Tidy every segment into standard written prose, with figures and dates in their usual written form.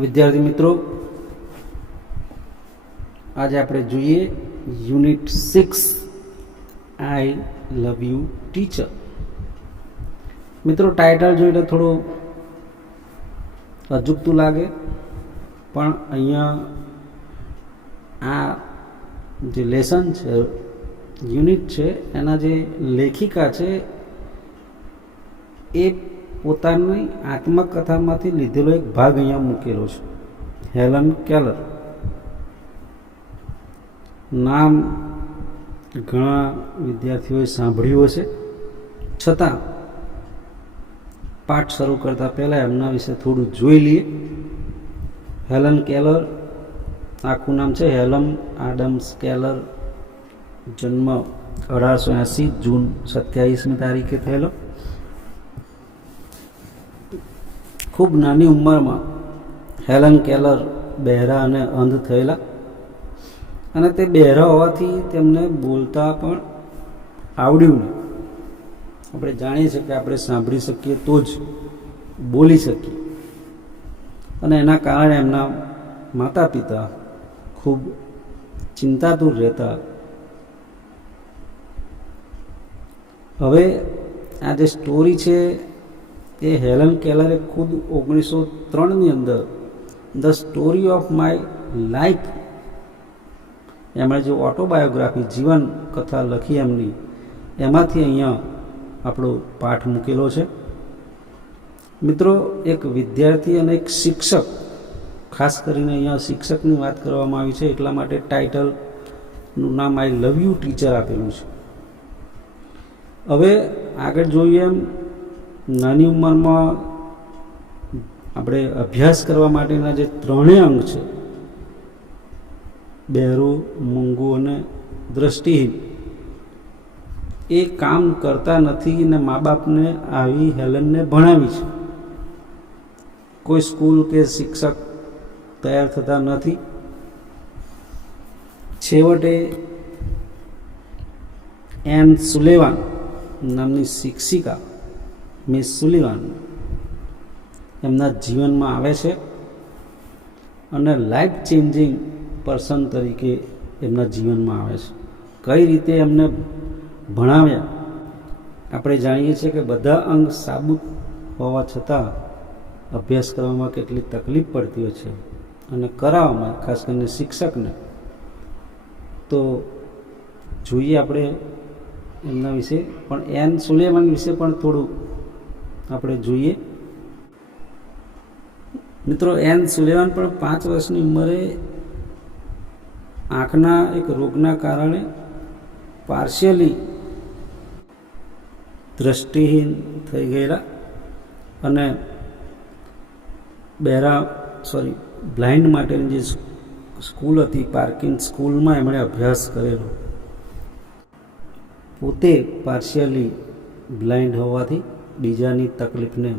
વિદ્યાર્થી મિત્રો, આજે આપણે જોઈએ unit 6 I love you teacher. મિત્રો, ટાઇટલ જોઈને થોડું અજુગતું લાગે, પણ અહીંયા આ જે લેસન છે, યુનિટ છે, એના જે લેખિકા છે એ પોતાની આત્મકથામાંથી લીધેલો એક ભાગ અહીંયા મૂકેલો છે. હેલન કેલર નામ ઘણા વિદ્યાર્થીઓએ સાંભળ્યું હશે, છતાં પાઠ શરૂ કરતા પહેલાં એમના વિશે થોડું જોઈ લઈએ. હેલન કેલર, આખું નામ છે હેલન આડમ્સ કેલર. જન્મ 1880 જૂન 27મી તારીખે થયેલો. ખૂબ નાની ઉંમરમાં હેલન કેલર બહેરા અને અંધ થયેલા, અને તે બહેરા હોવાથી તેમને બોલતા પણ આવડ્યું નહીં. આપણે જાણીએ છીએ કે આપણે સાંભળી શકીએ તો જ બોલી શકીએ, અને એના કારણે એમના માતા પિતા ખૂબ ચિંતાતુર રહેતા. હવે આ જે સ્ટોરી છે એ હેલન કેલરે ખુદ 1903ની અંદર the story of my life, એમણે જે ઓટોબાયોગ્રાફી જીવન કથા લખી એમની, એમાંથી અહીંયા આપણો પાઠ મૂકેલો છે. મિત્રો, એક વિદ્યાર્થી અને એક શિક્ષક, ખાસ કરીને અહીંયા શિક્ષકની વાત કરવામાં આવી છે, એટલા માટે ટાઇટલનું નામ આઈ લવ યુ ટીચર આપેલું છે. હવે આગળ જોઈએ એમ નાની ઉંમરમાં આપણે અભ્યાસ કરવા માટેના જે ત્રણેય અંગ છે, બહેરું, મૂંગું અને દ્રષ્ટિહીન, એ કામ કરતા નથી ને મા બાપને આવી હેલનને ભણાવી છે. કોઈ સ્કૂલ કે શિક્ષક તૈયાર થતા નથી. છેવટે એન સુલેવાન નામની શિક્ષિકા, મિસ સુલિવાન, એમના જીવનમાં આવે છે અને લાઈફ ચેન્જિંગ પર્સન તરીકે એમના જીવનમાં આવે છે. કઈ રીતે એમને ભણાવ્યા? આપણે જાણીએ છીએ કે બધા અંગ સાબુત હોવા છતાં અભ્યાસ કરવામાં કેટલી તકલીફ પડતી હોય છે, અને કરાવવામાં ખાસ કરીને શિક્ષકને. તો જોઈએ આપણે એમના વિશે, પણ એન સુલેવાન વિશે પણ થોડું આપણે જોઈએ. મિત્રો, એન સુલેવાન પણ 5 વર્ષની ઉંમરે આંખના એક રોગના કારણે પાર્શિયલી દ્રષ્ટિહીન થઈ ગયેલા, અને બ્લાઇન્ડ માટેની જે સ્કૂલ હતી, પાર્કિંગ સ્કૂલમાં એમણે અભ્યાસ કરેલો. પોતે પાર્શિયલી બ્લાઇન્ડ હોવાથી બીજાની તકલીફને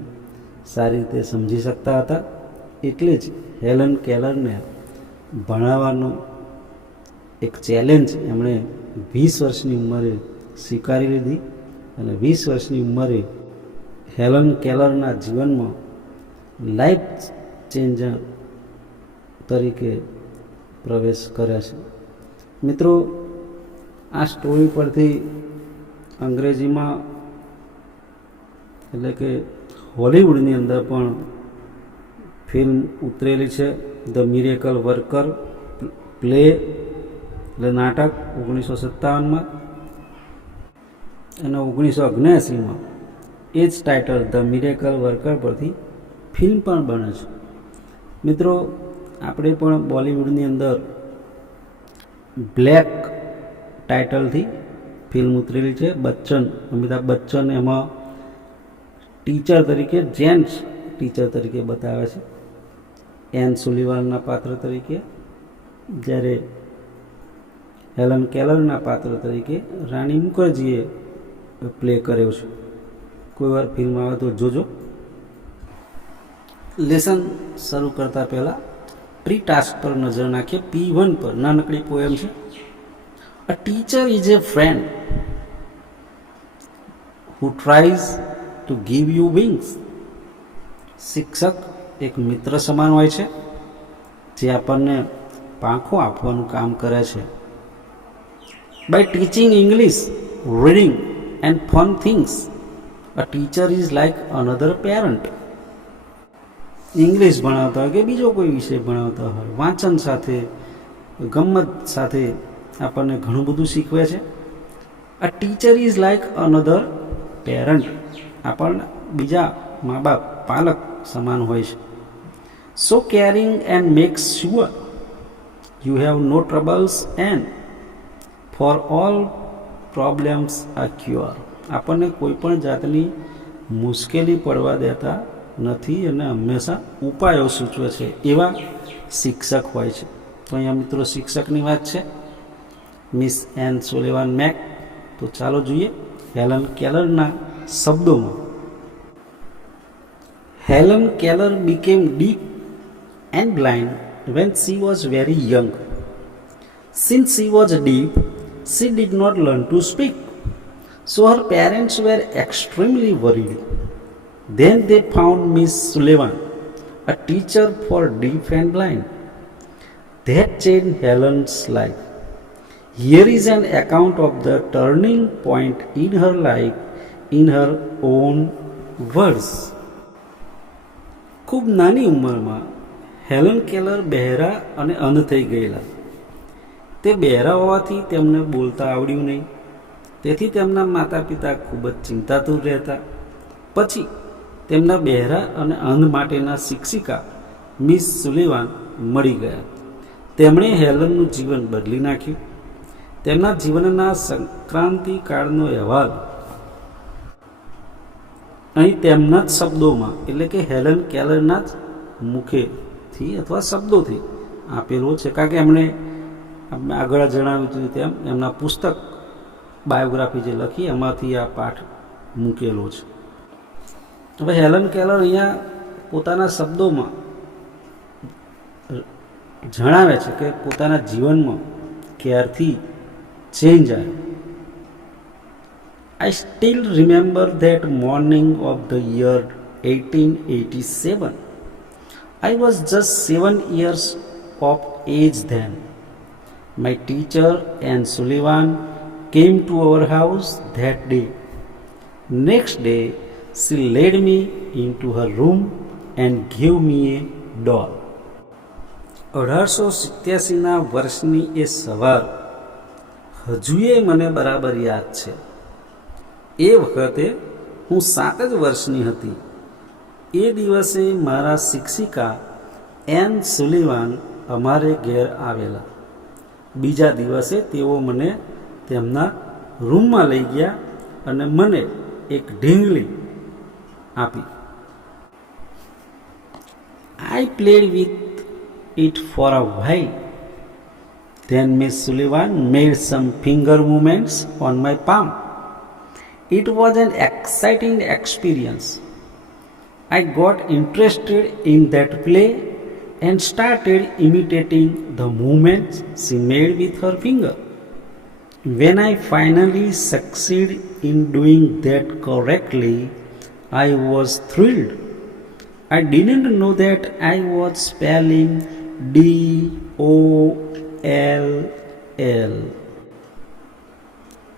સારી રીતે સમજી શકતા હતા, એટલે જ હેલન કેલરને ભણાવવાનો એક ચેલેન્જ એમણે 20 વર્ષની ઉંમરે સ્વીકારી લીધી, અને 20 વર્ષની ઉંમરે હેલન કેલરના જીવનમાં લાઈફ ચેન્જર તરીકે પ્રવેશ કર્યા છે. મિત્રો, આ સ્ટોરી પરથી અંગ્રેજીમાં, એટલે કે હોલિવૂડની અંદર પણ ફિલ્મ ઉતરેલી છે, ધ મિરેકલ વર્કર પ્લે, એટલે નાટક 1957માં, અને 1979માં એ જ ટાઇટલ ધ મિરેકલ વર્કર પરથી ફિલ્મ પણ બને છે. મિત્રો, આપણે પણ બોલિવૂડની અંદર બ્લેક ટાઇટલથી ફિલ્મ ઉતરેલી છે. અમિતાભ બચ્ચન એમાં ટીચર તરીકે, જેન્ટ્સ ટીચર તરીકે બતાવે છે, એન સુલિવાનના પાત્ર તરીકે, જ્યારે હેલન કેલરના પાત્ર તરીકે રાણી મુખર્જીએ પ્લે કર્યો છે. કોઈ વાર ફિલ્મ આવે તો જોજો. લેસન શરૂ કરતા પહેલાં પ્રી ટાસ્ક પર નજર નાખીએ. P1 પર નાનકડી પોએમ છે. A teacher is a friend who tries to give you wings. શિક્ષક એક મિત્ર સમાન હોય છે, જે આપણને પાંખો આપવાનું કામ કરે છે. By teaching English, reading and fun things, a teacher is like another parent. English ભણાવતા હોય કે બીજો કોઈ વિષય ભણાવતા હોય, વાંચન સાથે ગમ્મત સાથે આપણને ઘણું બધું શીખવે છે. A teacher is like another parent, આપણને બીજા મા બાપ, પાલક સમાન હોય છે. So caring and makes sure you have no troubles and for all problems a cure. આપણને કોઈ પણ જાતની મુશ્કેલી પડવા દેતા નથી અને હંમેશા ઉપાયો સૂચવે છે, એવા શિક્ષક હોય છે. તો અહીંયા મિત્રો શિક્ષકની વાત છે, મિસ એન સુલેવાન મેક. તો ચાલો જોઈએ હેલન કેલરના શબ્દોમાં. Helen Keller became deaf and blind when she was very young. Since she was deaf, she did not learn to speak. So her parents were extremely worried. Then they found Miss Sullivan, a teacher for deaf and blind. That changed Helen's life. Here is an account of the turning point in her life in her own words. ખૂબ નાની ઉંમરમાં Helen Keller બહેરા અને અંધ થઈ ગયેલા. તે બહેરા હોવાથી તેમને બોલતા આવડ્યું નહીં, તેથી તેમના માતા પિતા ખૂબ જ ચિંતાતુર રહેતા. પછી તેમના બહેરા અને અંધ માટેના શિક્ષિકા મિસ સુલિવાન મળી ગયા. તેમણે હેલનનું જીવન બદલી નાખ્યું. તેમના જીવનના સંક્રાંતિ કાળનો અહેવાલ અહીં તેમના જ શબ્દોમાં, એટલે કે હેલન કેલરના જ મુખેથી અથવા શબ્દોથી આપેલો છે. કારણ કે એમણે આગળ જણાવ્યું હતું તેમ એમના પુસ્તક બાયોગ્રાફી જે લખી એમાંથી આ પાઠ મૂકેલો છે. હવે હેલન કેલર અહીંયા પોતાના શબ્દોમાં જણાવે છે કે પોતાના જીવનમાં ક્યારથી ચેન્જ આવ્યો. I still remember that morning of the year 1887. I was just 7 years of age then. My teacher Anne Sullivan came to our house that day. Next day, she led me into her room and gave me a doll. 1887ના વર્ષની એ સવાર હજુએ મને બરાબર યાદ છે. એ વખતે હું 7 જ વર્ષની હતી. એ દિવસે મારા શિક્ષિકા એન સુલિવાન અમારે ઘેર આવેલા. બીજા દિવસે તેઓ મને તેમના રૂમમાં લઈ ગયા અને મને એક ઢીંગલી આપી. I played with it for a while. Then Miss Sullivan made some finger movements on my palm. It was an exciting experience. I got interested in that play and started imitating the movements she made with her finger. When I finally succeeded in doing that correctly, I was thrilled. I didn't know that I was spelling DOLL.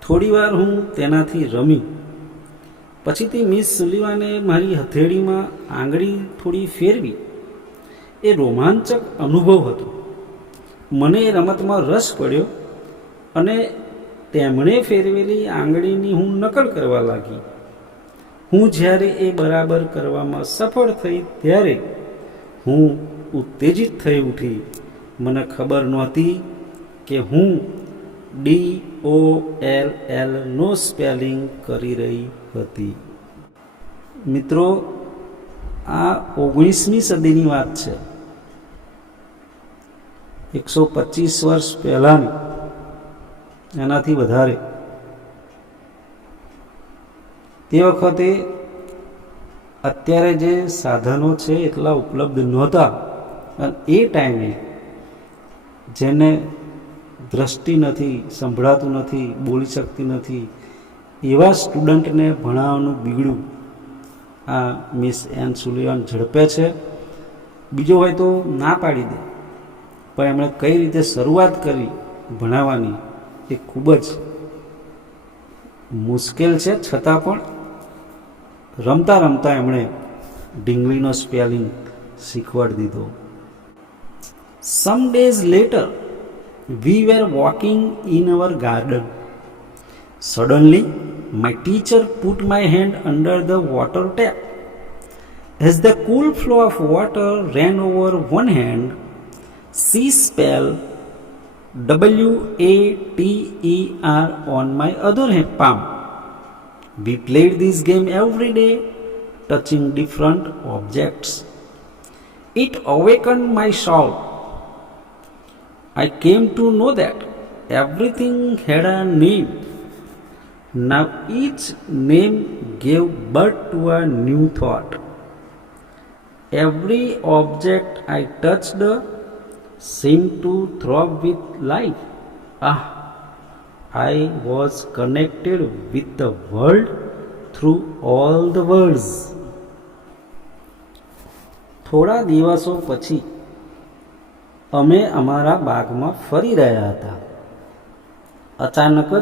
થોડી વાર હું તેનાથી રમી. પછીથી miss સુલિવાને મારી હથેળીમાં આંગળી થોડી ફેરવી. એ રોમાંચક અનુભવ હતો. મને એ રમતમાં રસ પડ્યો અને તેમણે ફેરવેલી આંગળીની હું નકલ કરવા લાગી. હું જ્યારે એ બરાબર કરવામાં સફળ થઈ ત્યારે હું ઉત્તેજિત થઈ ઉઠી. મને ખબર નહોતી કે હું DOLL નો સ્પેલિંગ કરી રહી હતી. મિત્રો, આ 19મી સદીની વાત છે. 125 વર્ષ પહેલાંની, એનાથી વધારે. તે વખતે અત્યારે જે સાધનો છે એટલા ઉપલબ્ધ નહોતા અને એ ટાઈમે જેને દ્રષ્ટિ નથી, સંભળાતું નથી, બોલી શકતી નથી, એવા સ્ટુડન્ટને ભણાવવાનું બીગડું આ મિસ એન સુલિવાન ઝડપે છે બીજો હોય તો ના પાડી દે, પણ એમણે કઈ રીતે શરૂઆત કરી ભણાવવાની એ ખૂબ જ મુશ્કેલ છે, છતાં પણ રમતા રમતા એમણે ઢીંગલીનો સ્પેલિંગ શીખવાડી દીધો. Some days later we were walking in our garden. Suddenly my teacher put my hand under the water tap. As the cool flow of water ran over one hand, she spelled WATER on my other palm. We played this game every day, touching different objects. It awakened my soul. I came to know that everything had a name. Now each name gave birth to a new thought. Every object I touched seemed to throb with life. I was connected with the world through all the words. થોડા દિવસો પછી અમે અમારા બાગમાં ફરી રહ્યા હતા. અચાનક જ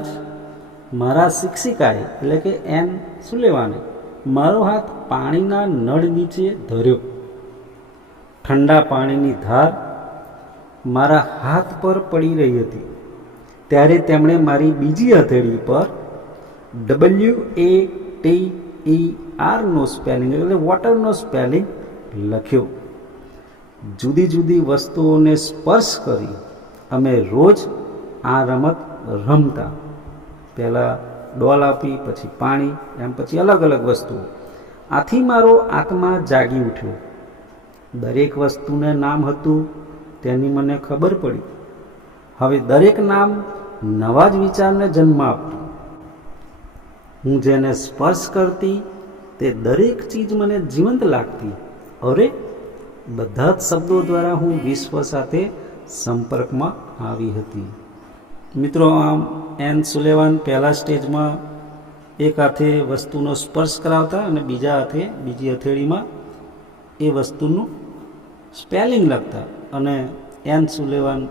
મારા શિક્ષિકાએ એટલે કે એન સુલેવાને મારો હાથ પાણીના નળ નીચે ધર્યો. ઠંડા પાણીની ધાર મારા હાથ પર પડી રહી હતી. ત્યારે તેમણે મારી બીજી હથેળી પર WATERનો સ્પેલિંગ એટલે વોટરનો સ્પેલિંગ લખ્યો. જુદી જુદી વસ્તુઓને સ્પર્શ કરી અમે રોજ આ રમત રમતા. પહેલાં ડોલ આપી, પછી પાણી, એમ પછી અલગ અલગ વસ્તુઓ. આથી મારો આત્મા જાગી ઉઠ્યો. દરેક વસ્તુને નામ હતું તેની મને ખબર પડી. હવે દરેક નામ નવા જ વિચારને જન્મ આપતું. હું જેને સ્પર્શ કરતી તે દરેક ચીજ મને જીવંત લાગતી. અરે, બધા જ શબ્દો દ્વારા હું વિશ્વ સાથે સંપર્કમાં આવી હતી. મિત્રો, આમ એન સુલેવાન પહેલા સ્ટેજમાં એક હાથે વસ્તુનો સ્પર્શ કરાવતા અને બીજા હાથે બીજી હથેળીમાં એ વસ્તુનું સ્પેલિંગ લખતા. અને એન સુલેવાન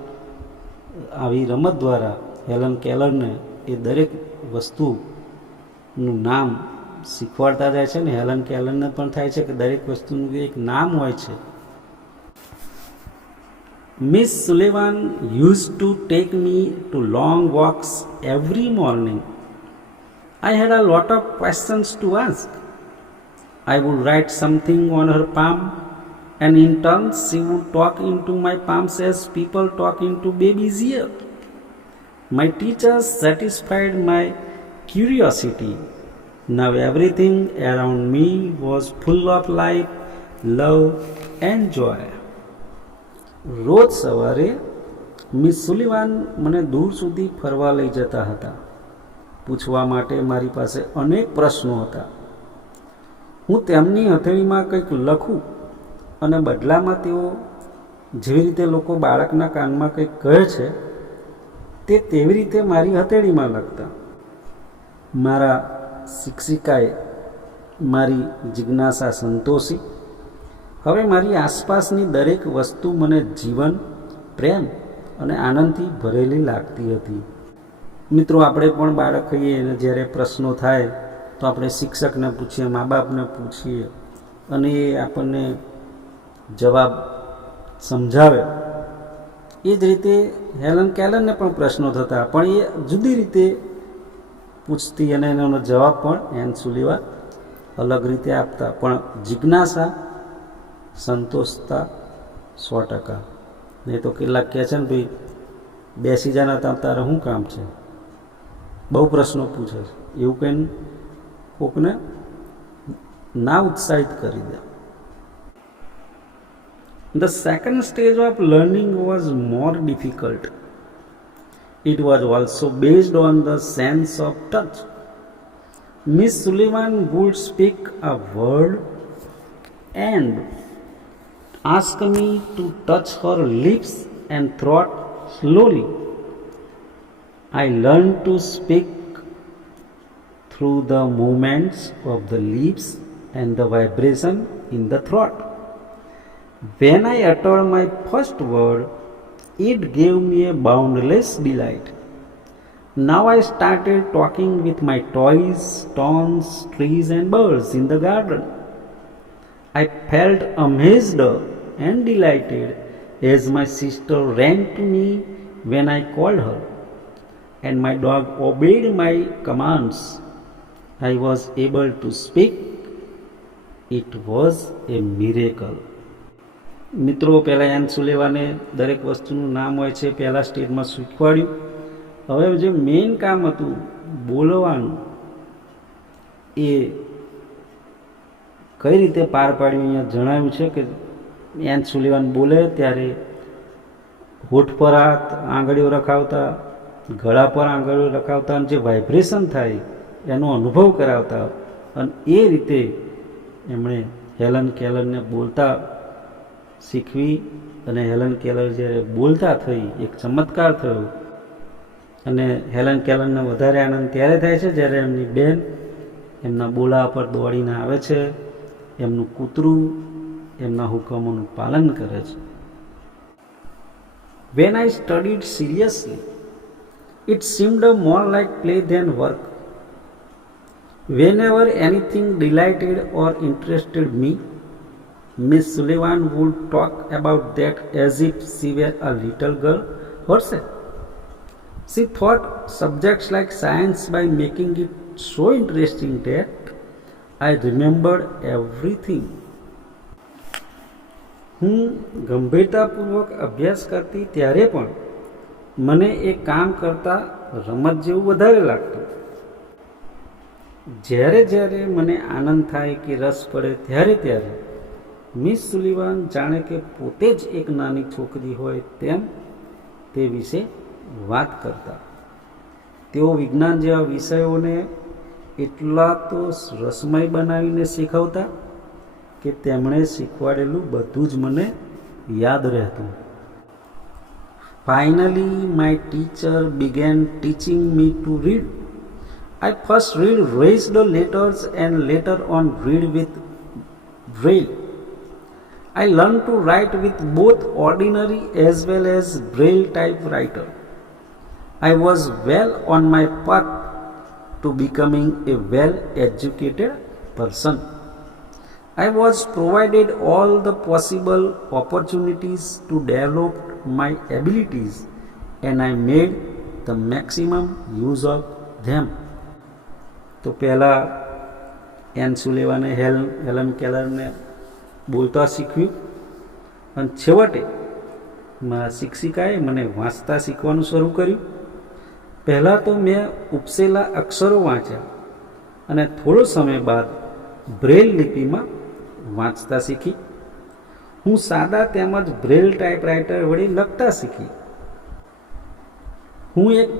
આવી રમત દ્વારા હેલન કેલરને એ દરેક વસ્તુનું નામ શીખવાડતા જાય છે. ને હેલન કેલરને પણ થાય છે કે દરેક વસ્તુનું એક નામ હોય છે. Miss Sullivan used to take me to long walks every morning. I had a lot of questions to ask. I would write something on her palm, and in turn she would talk into my palms as people talk into baby's ear. My teachers satisfied my curiosity. Now everything around me was full of life, love, and joy. રોજ સવારે miss Sullivan મને દૂર સુધી ફરવા લઈ જતા હતા. પૂછવા માટે મારી પાસે અનેક પ્રશ્નો હતા. હું તેમની હથેળીમાં કંઈક લખું અને બદલામાં તેઓ જેવી રીતે લોકો બાળકના કાનમાં કંઈક કહે છે તે તેવી રીતે મારી હથેળીમાં લખતા. મારા શિક્ષિકાએ મારી જિજ્ઞાસા સંતોષી. હવે મારી આસપાસની દરેક વસ્તુ મને જીવન, પ્રેમ અને આનંદથી ભરેલી લાગતી હતી. મિત્રો, આપણે પણ બાળક હોઈએ અને જ્યારે પ્રશ્નો થાય તો આપણે શિક્ષકને પૂછીએ, મા બાપને પૂછીએ અને એ આપણને જવાબ સમજાવે. એ જ રીતે હેલન કેલરને પણ પ્રશ્નો થતા, પણ એ જુદી રીતે પૂછતી અને એનો જવાબ પણ એન સુલિવાન અલગ રીતે આપતા. પણ જિજ્ઞાસા સંતોષતા 100%. નહીં તો કેટલાક કહે છે ને, ભાઈ બેસી જાના તારે શું કામ છે, બહુ પ્રશ્નો પૂછે છે, એવું કંઈ કોકને ના ઉત્સાહિત કરી દે. The second stage of learning was more difficult. It was also based on the sense of touch. Miss Sullivan would speak a word and ask me to touch her lips and throat slowly. I learned to speak through the movements of the lips and the vibration in the throat. When I uttered my first word, it gave me a boundless delight. Now I started talking with my toys, stones, trees, and birds in the garden. I felt amazed and delighted as my sister ran to me when I called her, and my dog obeyed my commands. I was able to speak. It was a miracle. મિત્રો પહેલાં N સુલેવાને દરેક વસ્તુનું નામ હોય છે પહેલાં સ્ટેજમાં શીખવાડ્યું. હવે જે મેઇન કામ હતું બોલવાનું એ કઈ રીતે પાર પાડ્યું અહીંયા જણાવ્યું છે કે એન સુલેવાન બોલે ત્યારે હોઠ પર હાથ આંગળીઓ રખાવતા, ગળા પર આંગળીઓ રખાવતા અને જે વાઇબ્રેશન થાય એનો અનુભવ કરાવતા અને એ રીતે એમણે હેલન કેલરને બોલતા શીખવી અને હેલન કેલર જ્યારે બોલતા થઈ એક ચમત્કાર થયો. અને હેલન કેલરને વધારે આનંદ ત્યારે થાય છે જ્યારે એમની બેન એમના બોલા પર દોડીને આવે છે, એમનું કૂતરું એમના હુકમોનું પાલન કરે છે. When I studied seriously, it seemed more like play than work. Whenever anything delighted or interested me, Miss Sullivan would talk about that as if she were a little girl herself. She taught subjects like science by making it so interesting that I remembered everything. હું ગંભીરતાપૂર્વક અભ્યાસ કરતી ત્યારે પણ મને એ કામ કરતાં રમત જેવું વધારે લાગતું. જ્યારે જ્યારે મને આનંદ થાય કે રસ પડે ત્યારે ત્યારે મિસ સુલિવાન જાણે કે પોતે જ એક નાની છોકરી હોય તેમ તે વિશે વાત કરતા. તેઓ વિજ્ઞાન જેવા વિષયોને એટલા તો રસમય બનાવીને શીખવતા કે તેમણે શીખવાડેલું બધું જ મને યાદ રહેતું. Finally, my teacher began teaching me to read. I first read raised letters and later on read with braille. I learned to write with both ordinary as well as braille typewriter. I was well on my path to becoming a well-educated person. I was provided all the possible opportunities to develop my abilities and I made the maximum use of them. તો પહેલાં N સુલેવાને Helen કેલરને બોલતા શીખવ્યું અને છેવટે મારા શિક્ષિકાએ મને વાંચતા શીખવાનું શરૂ કર્યું. પહેલાં તો મેં ઉપસેલા અક્ષરો વાંચ્યા અને થોડો સમય બાદ બ્રેલ લિપિમાં વાંચતા શીખી. હું સાદા તેમજ બ્રેલ ટાઈપરાઇટર વડે લખતા શીખી. હું એક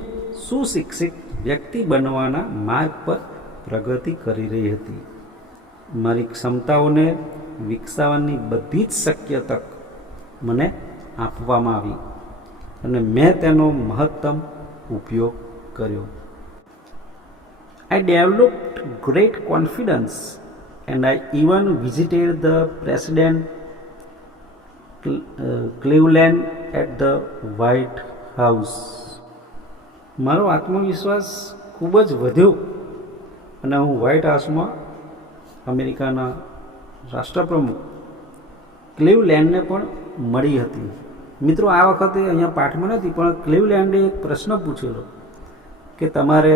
સુશિક્ષિત વ્યક્તિ બનવાના માર્ગ પર પ્રગતિ કરી રહી હતી. મારી ક્ષમતાઓને વિકસાવવાની બધી જ શક્ય તક મને આપવામાં આવી અને મેં તેનો મહત્તમ ઉપયોગ કર્યો. I developed great confidence and I even visited the President Cleveland at the White House. મારો આત્મવિશ્વાસ ખૂબ જ વધ્યો અને હું વ્હાઇટ હાઉસમાં અમેરિકાના રાષ્ટ્રપ્રમુખ ક્લીવલેન્ડને પણ મળી હતી. મિત્રો, આ વખતે અહીંયા પાઠમાં નથી પણ ક્લીવલેન્ડે એક પ્રશ્ન પૂછેલો કે તમારે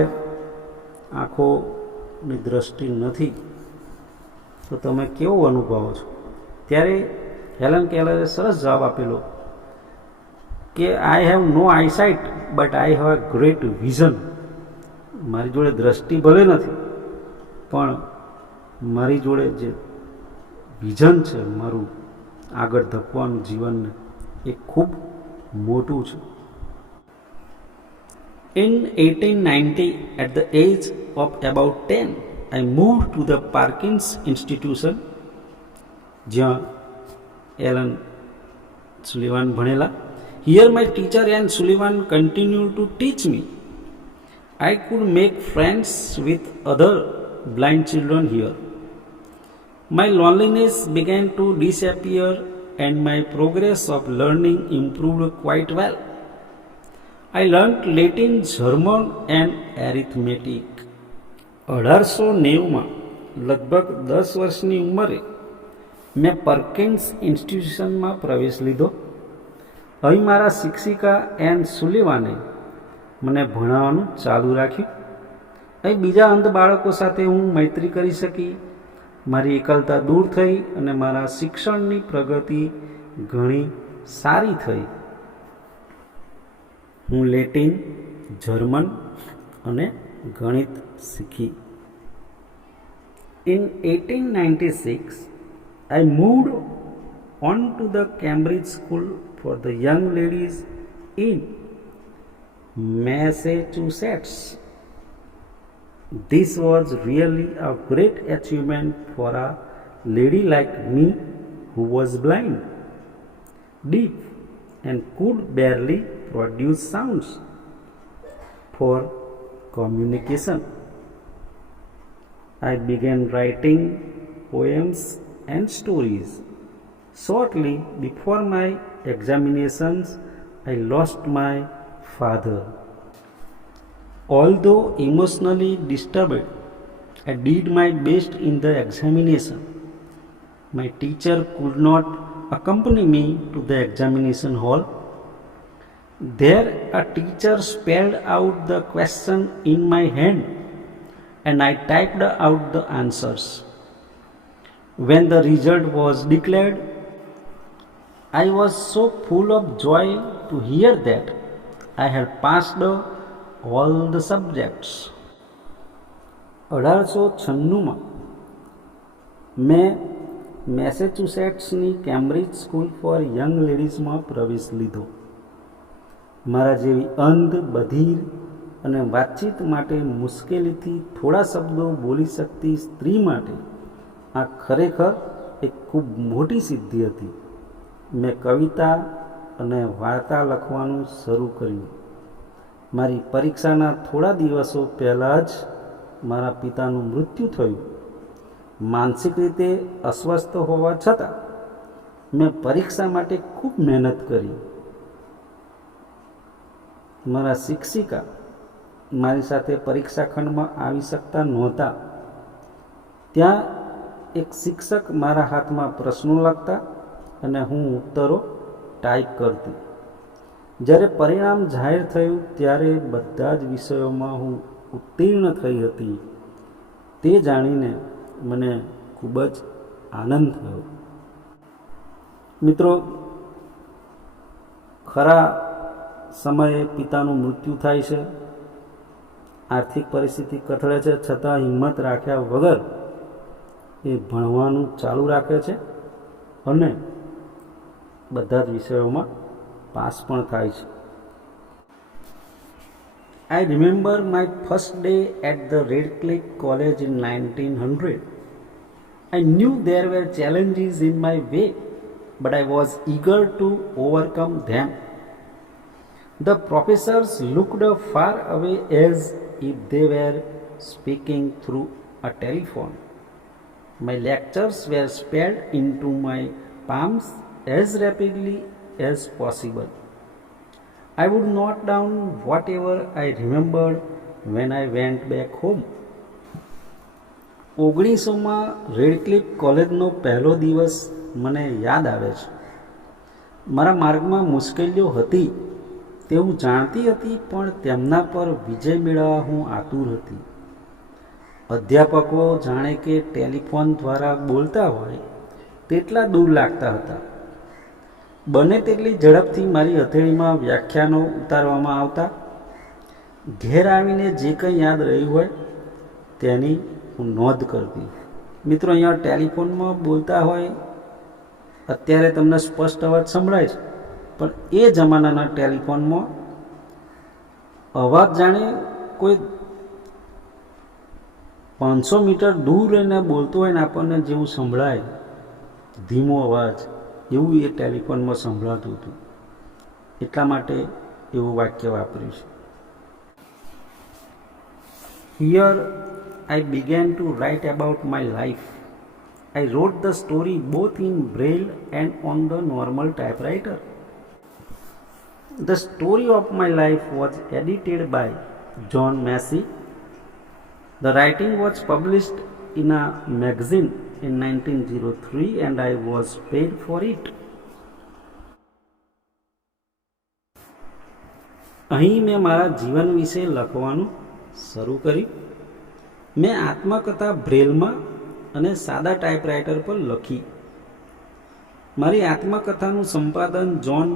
આંખોની દ્રષ્ટિ નથી તો તમે કેવો અનુભવો છો? ત્યારે હેલન કેલરે સરસ જવાબ આપેલો કે I have no eyesight but I have a great vision. મારી જોડે દ્રષ્ટિ ભલે નથી પણ મારી જોડે જે વિઝન છે મારું આગળ ધપવાનું જીવનને એ ખૂબ મોટું છે. In 1890, at the age of about 10, I moved to the Parkins Institution, જ્યાં એલન સુલિવાન ભણેલા. Here my teacher and Sullivan continued to teach me. I could make friends with other blind children here. My loneliness began to disappear and my progress of learning improved quite well. I learnt Latin, German and arithmetic. 1890માં લગભગ 10 વર્ષની ઉંમરે મેં પર્કિન્સ ઇન્સ્ટિટ્યુશનમાં પ્રવેશ લીધો. અહીં મારા શિક્ષિકા N સુલેવાને મને ભણાવવાનું ચાલુ રાખ્યું. અહીં બીજા અંધ બાળકો સાથે હું મૈત્રી કરી શકી. મારી એકલતા દૂર થઈ અને મારા શિક્ષણની પ્રગતિ ઘણી સારી થઈ. હું લેટિન, જર્મન અને ગણિત શીખી. In 1896, I moved on to the Cambridge School for the Young Ladies in Massachusetts. This was really a great achievement for a lady like me who was blind, deaf, and could barely produce sounds for communication. I began writing poems and stories. Shortly before my examinations, I lost my father. Although emotionally disturbed, I did my best in the examination. My teacher could not accompany me to the examination hall. There, a teacher spelled out the question in my hand and I typed out the answers. When the result was declared, I was so full of joy to hear that I had passed all the subjects. 1896માં મેં મેસેચ્યુસેટ્સની Cambridge school four young લેડીઝમાં પ્રવેશ લીધો. મારા જેવી અંધ, બધિર અને વાતચીત માટે મુશ્કેલીથી થોડા શબ્દો બોલી શકતી સ્ત્રી માટે આ ખરેખર એક ખૂબ મોટી સિદ્ધિ હતી. મેં કવિતા અને વાર્તા લખવાનું શરૂ કર્યું. મારી પરીક્ષાના થોડા દિવસો પહેલાં જ મારા પિતાનું મૃત્યુ થયું. માનસિક રીતે અસ્વસ્થ હોવા છતાં મેં પરીક્ષા માટે ખૂબ મહેનત કરી. મારા શિક્ષિકા મારી સાથે પરીક્ષા ખંડમાં આવી શકતા નહોતા. ત્યાં એક શિક્ષક મારા હાથમાં પ્રશ્નો લખતા અને હું ઉત્તરો ટાઈપ કરતી. જ્યારે પરિણામ જાહેર થયું ત્યારે બધા જ વિષયોમાં હું ઉત્તીર્ણ થઈ હતી. તે જાણીને મને ખૂબ જ આનંદ થયો. મિત્રો, ખરા સમયે પિતાનું મૃત્યુ થાય છે. આર્થિક પરિસ્થિતિ કથળે છે, છતાં હિંમત રાખ્યા વગર એ ભણવાનું ચાલુ રાખે છે અને બધા જ વિષયોમાં પાસ પણ થાય છે. I remember my first day at the Radcliffe College in 1900. I knew there were challenges in my way, but I was eager to overcome them. The professors looked far away as if they were speaking through a telephone. My lectures were spelled into my palms as rapidly as possible. I would note down whatever I remembered when I went back home. 1900માં Radcliffe કોલેજનો પહેલો દિવસ મને યાદ આવે છે. મારા માર્ગમાં મુશ્કેલીઓ હતી તે હું જાણતી હતી, પણ તેમના પર વિજય મેળવવા હું આતુર હતી. અધ્યાપકો જાણે કે ટેલિફોન દ્વારા બોલતા હોય તેટલા દૂર લાગતા હતા. બને તેટલી ઝડપથી મારી હથેળીમાં વ્યાખ્યાનો ઉતારવામાં આવતા. ઘેર આવીને જે કંઈ યાદ રહ્યું હોય તેની હું નોંધ કરતી. મિત્રો, અહીંયા ટેલિફોનમાં બોલતા હોય, અત્યારે તમને સ્પષ્ટ અવાજ સંભળાય છે, પણ એ જમાનાના ટેલિફોનમાં અવાજ જાણે કોઈ 500 મીટર દૂર રહીને બોલતો હોય ને આપણને જેવું સંભળાય, ધીમો અવાજ, એવું એ ટેલિફોનમાં સંભળાતું હતું. એટલા માટે એવું વાક્ય વાપર્યું છે. Here I began to write about my life I wrote the story both in Braille and on the normal typewriter. The story of my life was edited by John Massey. The writing was published in a magazine in 1903 and I was paid for it. અહીં મેં મારા જીવન વિશે લખવાનું શરૂ કર્યું. મેં આત્મકથા બ્રેલમાં અને સાદા ટાઈપરાઇટર પર લખી. મારી આત્મકથાનું સંપાદન જોન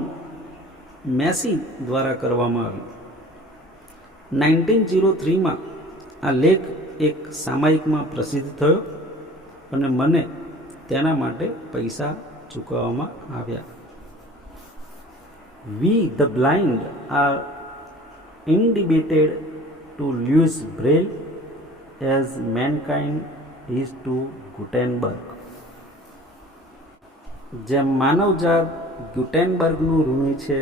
મેસી દ્વારા કરવામાં આવ્યું. 1903માં આ લેખ એક સામાયિકમાં પ્રસિદ્ધ થયો અને મને તેના માટે પૈસા ચૂકવવામાં આવ્યા. We the blind are indebted to Louis Braille as mankind is to Gutenberg. જેમ માનવજાત ગ્યુટેનબર્ગનું ઋણી છે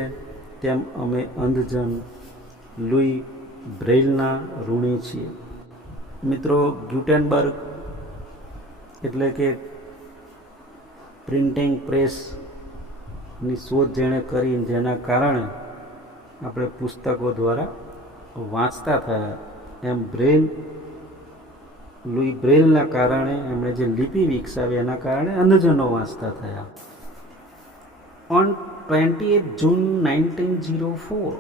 તેમ અમે અંધજન લુઈ બ્રેઇલના ઋણી છીએ. મિત્રો, ગ્યુટેનબર્ગ એટલે કે પ્રિન્ટિંગ પ્રેસની શોધ જેણે કરી, જેના કારણે આપણે પુસ્તકો દ્વારા વાંચતા થયા, એમ લુઈ બ્રેઇલના કારણે એમણે જે લિપિ વિકસાવી એના કારણે અંધજનો વાંચતા થયા. On 28th June 1904,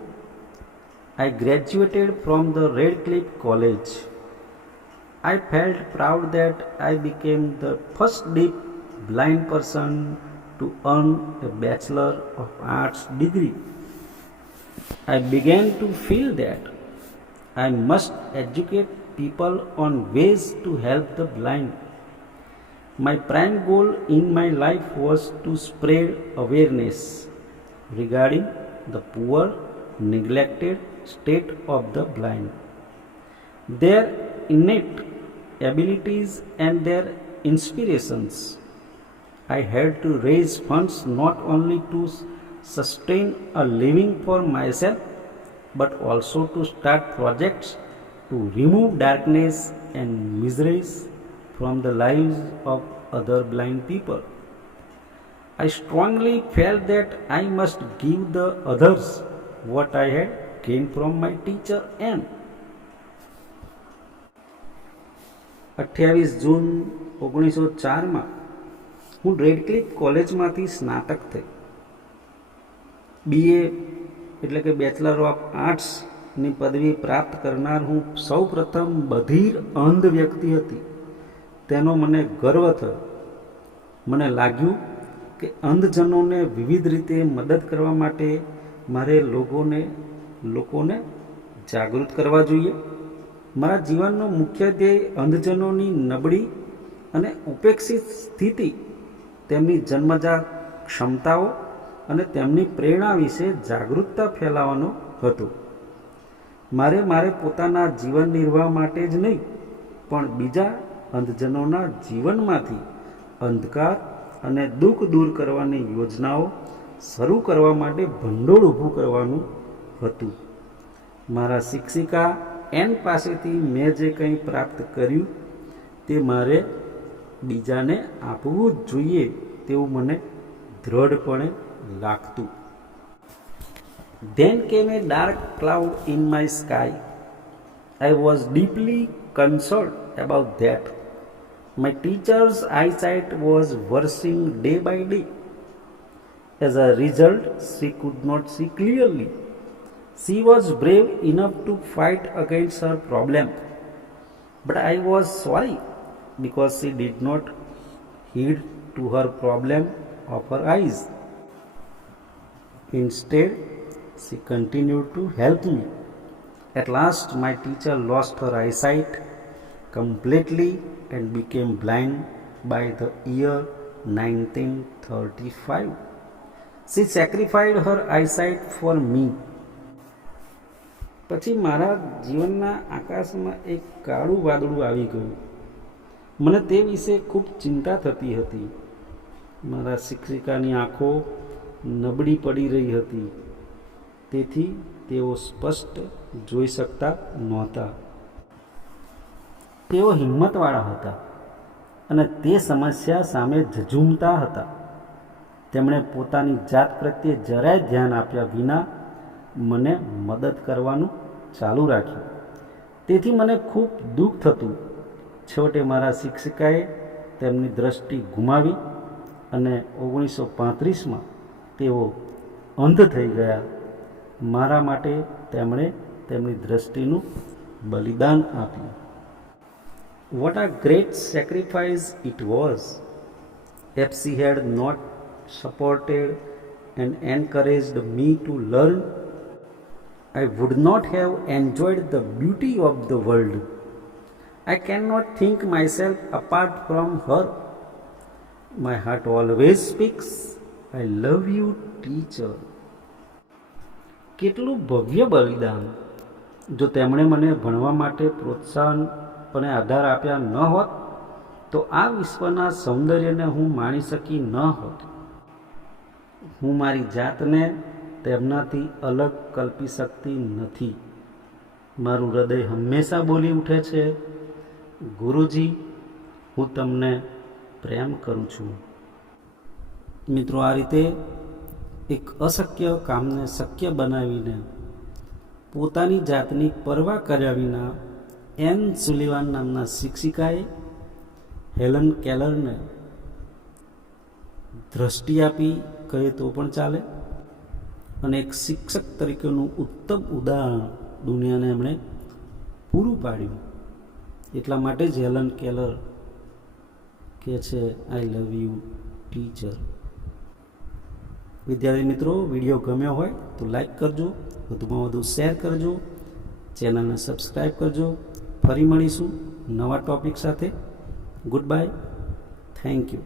I graduated from the Radcliffe College. I felt proud that I became the first deaf blind person to earn a Bachelor of Arts degree. I began to feel that I must educate people on ways to help the blind. My prime goal in my life was to spread awareness regarding the poor, neglected state of the blind, their innate abilities and their inspirations. I had to raise funds not only to sustain a living for myself, but also to start projects to remove darkness and miseries from the lives of other blind people. I strongly felt that I must give the others what I had gained from my teacher N. 28 જૂન 1904માં હું Radcliffe કોલેજમાંથી સ્નાતક થઈ. BA એટલે કે bachelor of આર્ટ્સની પદવી પ્રાપ્ત કરનાર હું સૌ પ્રથમ બધિર અંધ વ્યક્તિ હતી. તેનો મને ગર્વ થયો. મને લાગ્યું કે અંધજનોને વિવિધ રીતે મદદ કરવા માટે મારે લોકોને જાગૃત કરવા જોઈએ. મારા જીવનનો મુખ્ય ધ્યેય અંધજનોની નબળી અને ઉપેક્ષિત સ્થિતિ, તેમની જન્મજાત ક્ષમતાઓ અને તેમની પ્રેરણા વિશે જાગૃતતા ફેલાવવાનો હતો. મારે પોતાના જીવન નિર્વાહ માટે જ નહીં, પણ બીજા અંધજનોના જીવનમાંથી અંધકાર અને દુઃખ દૂર કરવાની યોજનાઓ શરૂ કરવા માટે ભંડોળ ઊભું કરવાનું હતું. મારા શિક્ષિકા એન પાસેથી મેં જે કંઈ પ્રાપ્ત કર્યું તે મારે બીજાને આપવું જ જોઈએ તેવું મને દ્રઢપણે લાગતું. Then came a dark cloud in my sky. I was deeply concerned about that. My teacher's eyesight was worsening day by day. As a result, she could not see clearly. She was brave enough to fight against her problem, but I was sorry because she did not heed to her problem of her eyes. Instead, she continued to help me. At last, my teacher lost her eyesight completely and became blind by the year 1935. She sacrificed her eyesight for me. પછી મારા જીવનના આકાશમાં એક કાળું વાદળું આવી ગયું. મને તે વિશે ખૂબ ચિંતા થતી હતી. મારા શિક્ષિકાની આંખો નબળી પડી રહી હતી, તેથી તેઓ સ્પષ્ટ જોઈ શકતા નહોતા. તેઓ હિંમતવાળા હતા. અને તે સમસ્યા સામે ઝઝૂમતા હતા. તેમણે પોતાની જાત પ્રત્યે જરાય ધ્યાન આપ્યા વિના મને મદદ કરવાનું ચાલુ રાખ્યું. તેથી મને ખૂબ દુઃખ થતું. છેવટે મારા શિક્ષિકાએ તેમની દૃષ્ટિ ગુમાવી અને 1935માં તેઓ અંધ થઈ ગયા. મારા માટે તેમણે તેમની દૃષ્ટિનું બલિદાન આપ્યું. What a great sacrifice it was! If she had not supported and encouraged me to learn, I would not have enjoyed the beauty of the world. I cannot think myself apart from her. My heart always speaks, I love you, teacher. કેટલું ભવ્ય બલિદાન! જો તેમણે મને ભણવા માટે પ્રોત્સાહન અને આધાર આપ્યા ન હોત તો આ વિશ્વના સૌંદર્યને હું માણી શકી ન હોત. હું મારી જાતને તેમનાથી અલગ કલ્પી શકતી નથી. મારું હૃદય હંમેશા બોલી ઉઠે છે, ગુરુજી, હું તમને પ્રેમ કરું છું. મિત્રો, આ રીતે એક અશક્ય કામને શક્ય બનાવીને પોતાની જાતની પરવા કર્યા વિના એન સુલિવાન નામના શિક્ષિકાએ હેલન કેલરને દ્રષ્ટિ આપી કહે તો પણ ચાલે, અને એક શિક્ષક તરીકેનું ઉત્તમ ઉદાહરણ દુનિયાને એમણે પૂરું પાડ્યું. એટલા માટે જ હેલન કેલર કહે છે, આઈ લવ યુ ટીચર. વિદ્યાર્થી મિત્રો, વિડીયો ગમ્યો હોય તો લાઈક કરજો, વધુમાં વધુ શેર કરજો, ચેનલને સબસ્ક્રાઈબ કરજો. ફરી મળીશું નવા ટોપિક સાથે. Good bye. Thank you.